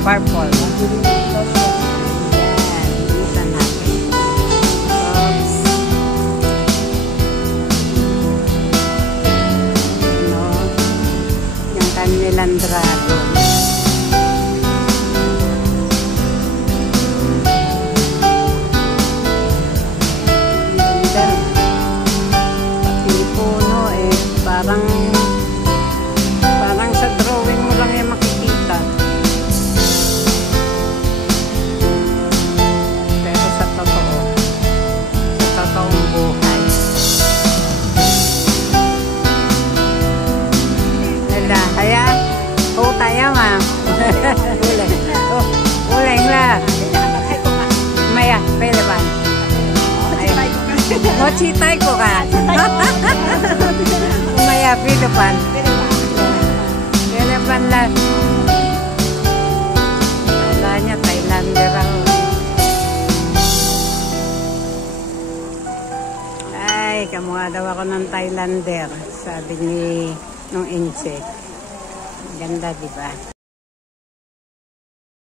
Purple. Ayan, bilisan natin. Oops. Ano? Yung kanilang dragon. Parang sa drawing mo lang yung makikita. Pero sa totoong buhay. Nila, kaya, tayo ma'am. Uling. Uling lah. Maya, pwede ba? Mochitay ko ka. Maya, Pilipan. Pilipan lang. Kala niya, Thailander ako. Ay, kamukha daw ako ng Thailander. Sabi ni nung Inche. Ganda, diba?